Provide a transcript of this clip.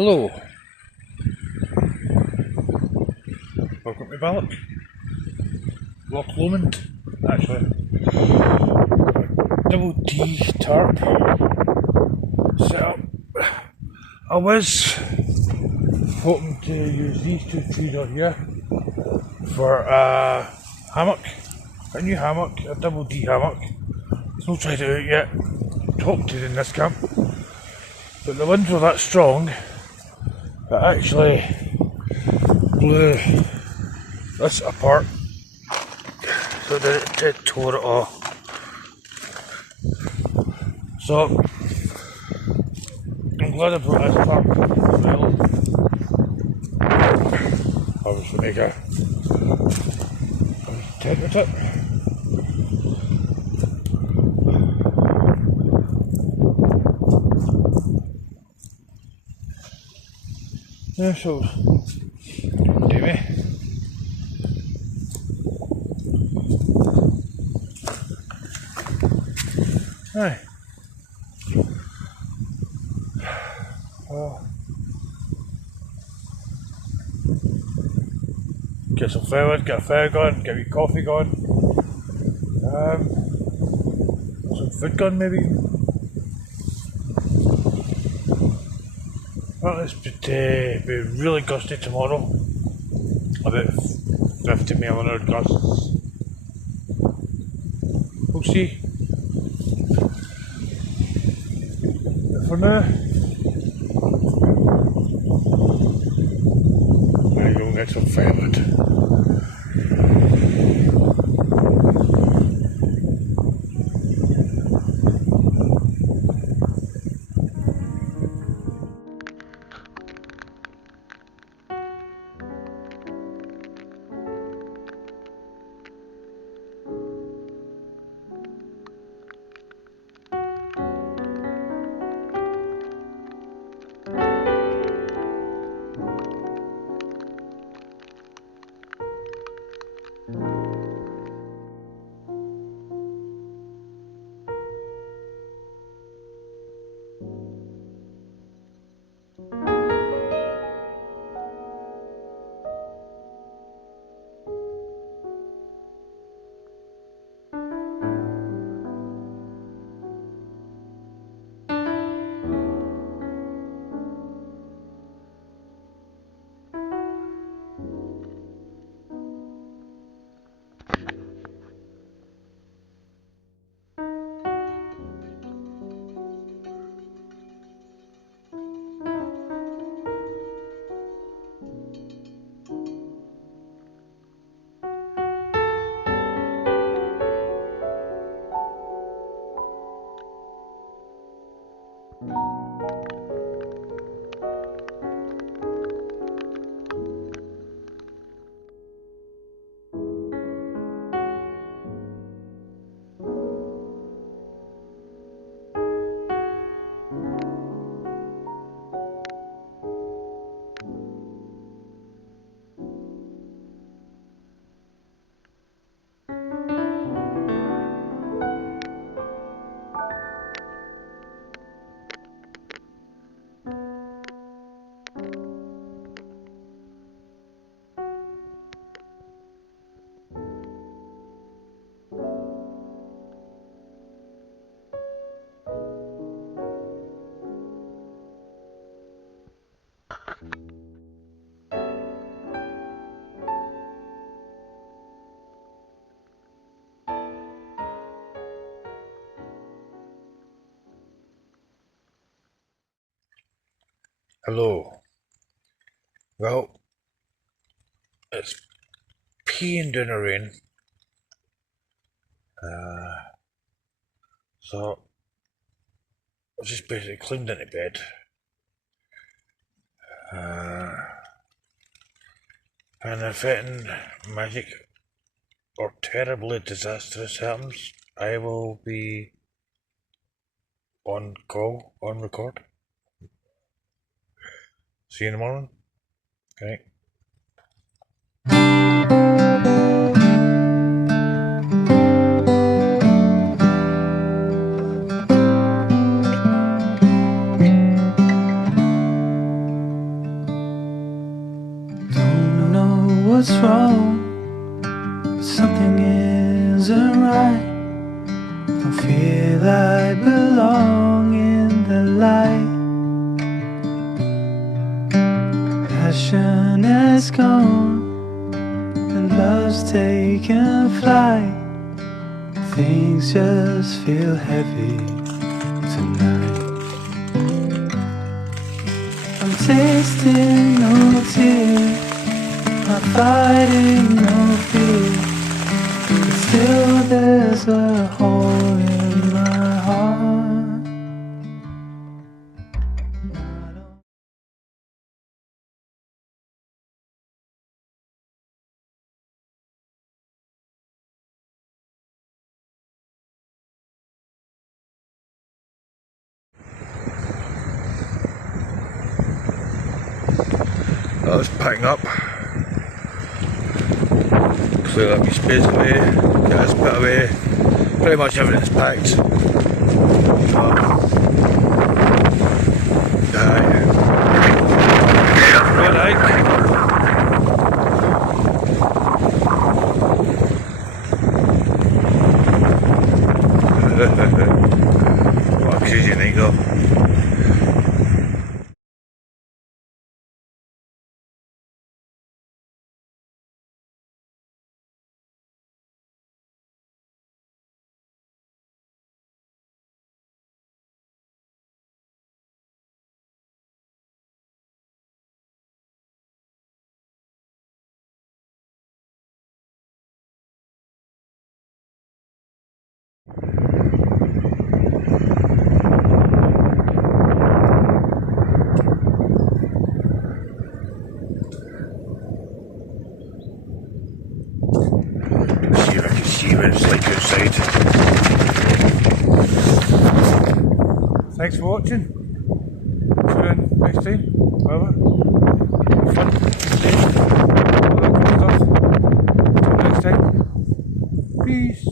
Hello, welcome to Ballock, Loch Lomond, actually. Double D tarp set up. I was hoping to use these two trees on here for a hammock, a new hammock, a double D hammock. It's not tried it out yet, talked to it in this camp, but the winds were that strong it actually blew this apart, so that it tore it off. So I'm glad I brought this tarp as well. I was going to make a tent with it. Yeah, so anyway. Aye. Get some firewood, get a fire going, get a wee coffee going. Some food going maybe. Well, it's be really gusty tomorrow. About 50 mile/hour gusts. We'll see. But for now, I go get some firewood. Hello. Well, it's peeing down the rain. So I just basically climbed into bed. And if anything magic or terribly disastrous happens, I will be on call, on record. See you in the morning. Okay. isn't right. Don't feel I belong in the light. Passion has gone and love's taken flight. Things just feel heavy tonight. I'm tasting no tear, I'm fighting no fear, but still there's a hole in my heart. I was packing up, clear up your space away, get this bit away, pretty much everything's packed. What a crazy night though. See if I can see what it's like outside. Thanks for watching. Tune in next time. Whatever. Fun. All that good stuff. Until next time. Peace.